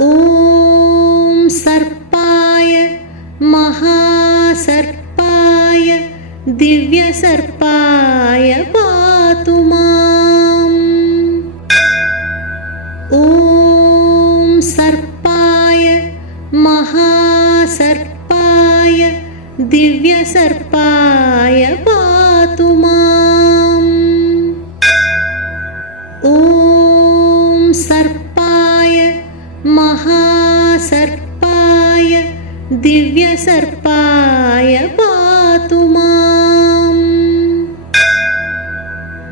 ॐ सर्पाय महासर्पाय दिव्यसर्पाय पातु माम्। ॐ सर्पाय महासर्पाय दिव्यसर्पाय पातु माम्। ॐ सर्पाय महासर्पाय दिव्यसर्पाय पातु माम्।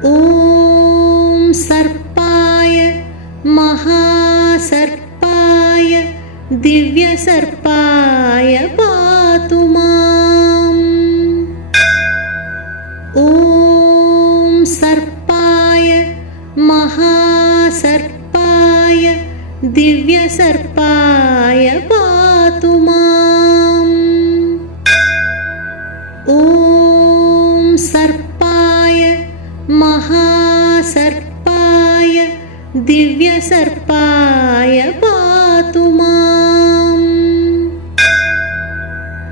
ॐ सर्पाय महासर्पाय दिव्यसर्पाय पातु माम्। ॐ सर्पाय महासर्पाय दिव्यसर्पाय पातु माम्। ॐ सर्पाय महासर्पाय दिव्यसर्पाय पातु माम्।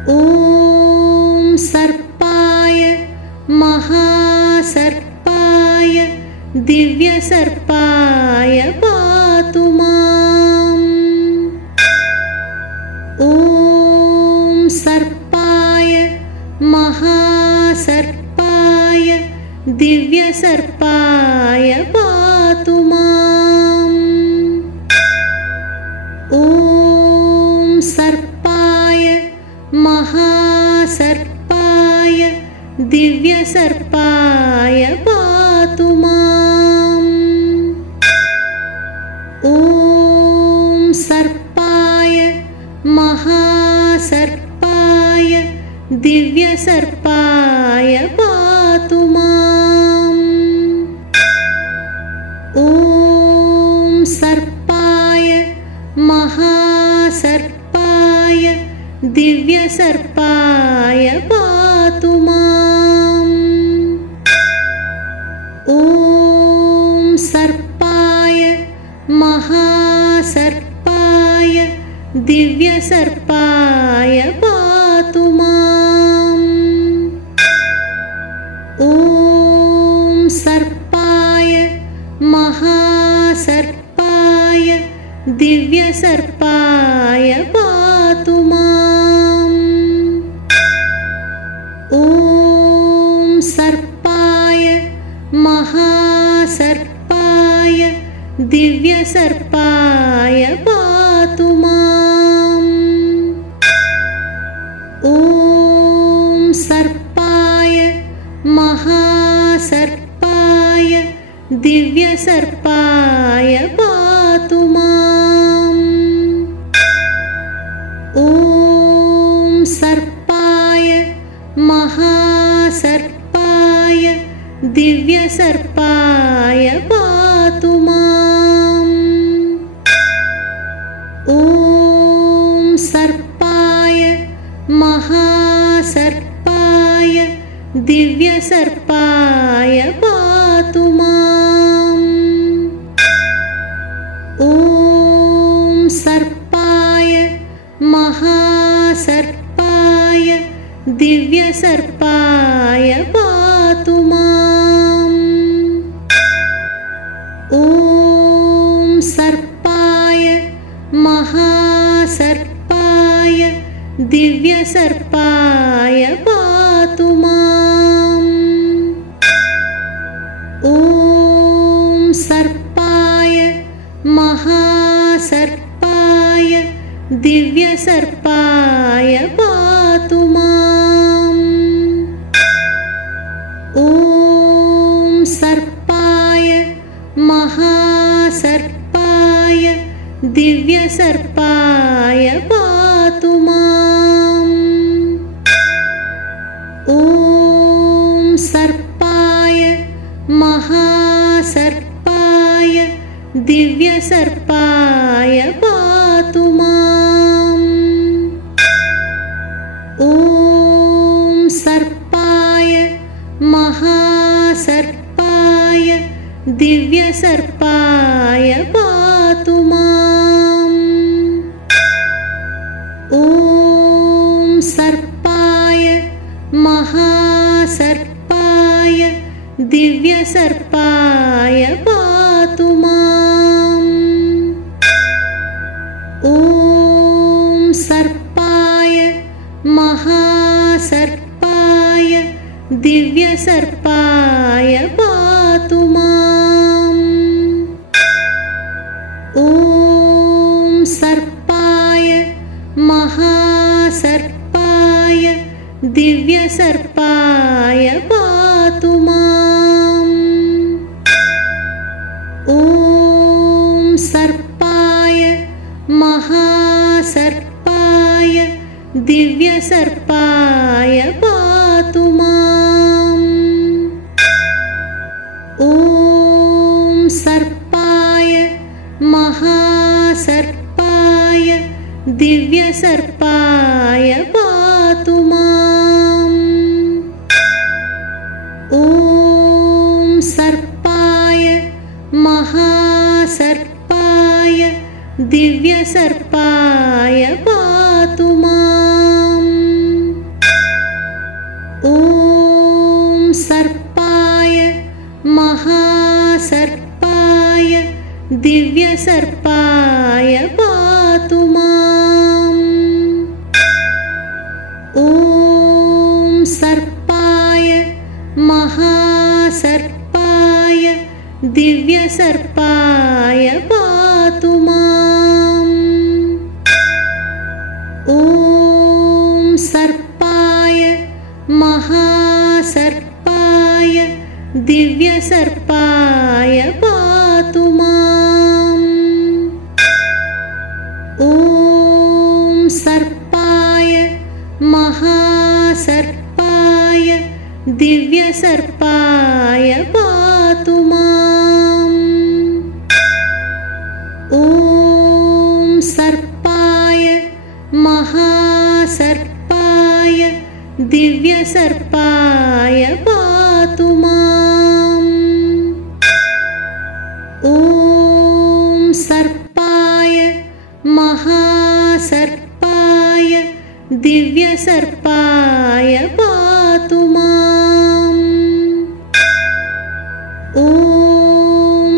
ॐ सर्पाय महासर्पाय दिव्यसर्पाय पातु माम्। ॐ सर्पाय महासर्पाय दिव्यसर्पाय पातु माम्। ॐ सर्पाय महासर्पाय दिव्यसर्पाय पातु माम्। ॐ सर्पाय महासर्पाय दिव्यसर्पाय पातु माम्। ॐ सर्पाय महासर्पाय दिव्यसर्पाय पातु माम्। ॐ सर्पाय महासर्पाय दिव्यसर्पाय पातु माम्। ॐ सर्पाय महासर्पाय दिव्यसर्पाय पातु माम्। ॐ सर्पाय महासर्पाय दिव्यसर्पाय पातु माम्। ॐ सर्पाय महासर्पाय दिव्यसर्पाय पातु माम्। ॐ सर्पाय महासर्पाय दिव्यसर्पाय पातु माम्। ॐ सर्पाय महासर्पाय दिव्यसर्पाय पातु माम्। ॐ सर्पाय महासर्पाय दिव्यसर्पाय पातु माम्। ॐ सर्पाय महासर्पाय दिव्यसर्पाय पातु माम्। ॐ सर्पाय महासर्पाय दिव्यसर्पाय पातु माम्। ॐ सर्पाय महासर्पाय दिव्यसर्पाय पातु माम्। ॐ सर्पाय महासर्पाय दिव्यसर्पाय पातु माम्। ॐ सर्पाय महासर्पाय दिव्यसर्पाय पातु माम्। दिव्यसर्पाय पातु माम्। ॐ सर्पाय महासर्पाय दिव्यसर्पाय पातु माम्। ॐ सर्पाय महासर्पाय दिव्यसर्पाय पातु माम्। ॐ सर्पाय महासर्पाय दिव्यसर्पाय पातु माम्। ॐ सर्पाय महासर्पाय दिव्यसर्पाय पातु माम्। ॐ सर्पाय महासर्पाय दिव्यसर्पाय पातु माम्। ॐ सर्पाय महासर्पाय दिव्यसर्पाय पातु माम्। ॐ सर्पाय महासर्पाय दिव्यसर्पाय पातु माम्। ॐ सर्पाय महासर्पाय दिव्यसर्पाय पातु माम्। ॐ सर्पाय महासर्पाय दिव्यसर्पाय पातु माम्। ॐ सर्पाय महासर्पाय दिव्यसर्पाय पातु माम्। ॐ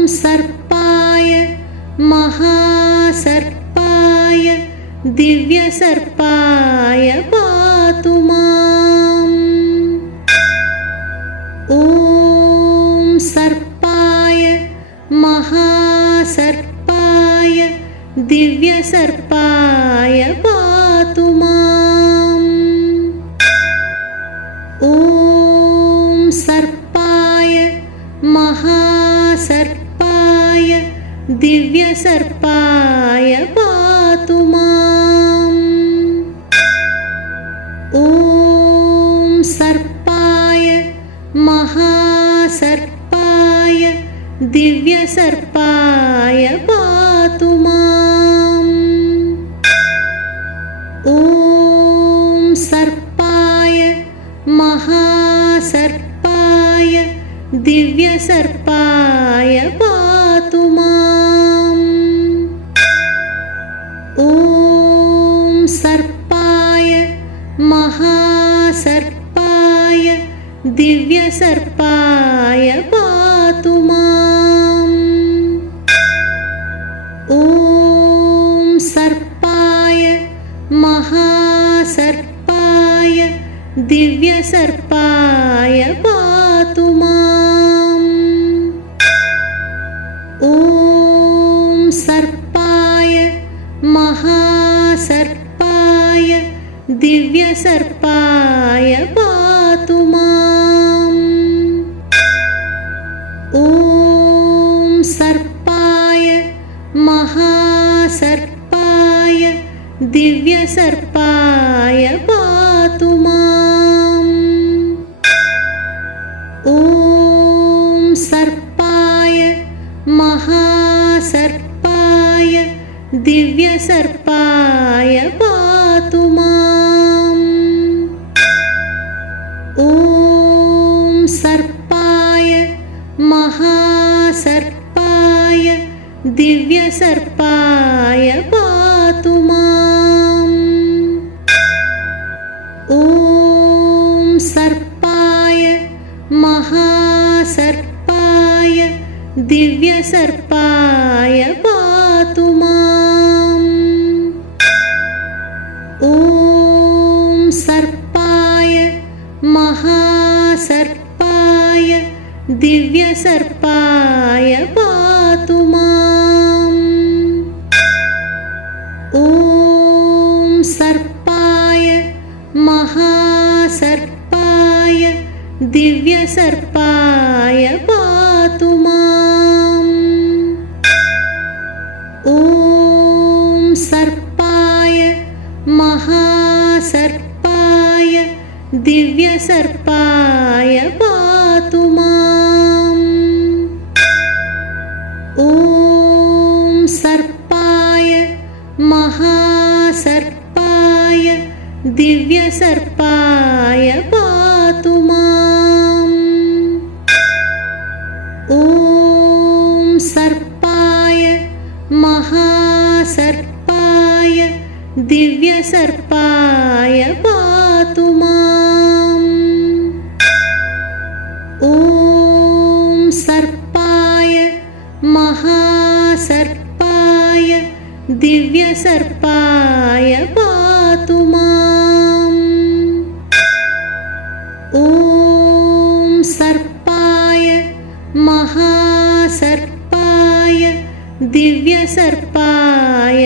सर्पाय महासर्पाय दिव्यसर्पाय पातु माम्। ॐ सर्पाय महासर्पाय दिव्यसर्पाय पातु माम्। ॐ सर्पाय महासर्पाय दिव्यसर्पाय पातु माम्। ॐ सर्पाय महासर्पाय दिव्यसर्पाय पातु माम्। ॐ सर्पाय महासर्पाय दिव्यसर्पाय पातु माम्। ॐ सर्पाय महासर्पाय दिव्यसर्पाय पातु माम्। ॐ सर्पाय महासर्पाय दिव्यसर्पाय पातु माम्। ॐ सर्पाय महासर्पाय दिव्यसर्पाय पातु माम्। ॐ सर्पाय महासर्पाय दिव्यसर्पाय पातु माम्। ॐ सर्पाय महासर्पाय दिव्यसर्पाय पातु माम्। ॐ सर्पाय महासर्पाय दिव्यसर्पाय पातु माम्। ॐ सर्पाय महासर्पाय दिव्यसर्पाय पातु माम्। ॐ सर्पाय महासर्पाय दिव्यसर्पाय पातु माम्। ॐ सर्पाय महासर्पाय दिव्यसर्पाय पातु माम्। ॐ सर्पाय महासर्पाय दिव्यसर्पाय पातु माम्। ॐ सर्पाय महासर्पाय दिव्यसर्पाय पातु माम्। ॐ सर्पाय महासर्पाय दिव्यसर्पाय पातु माम्। ॐ सर्पाय महासर्पाय दिव्यसर्पाय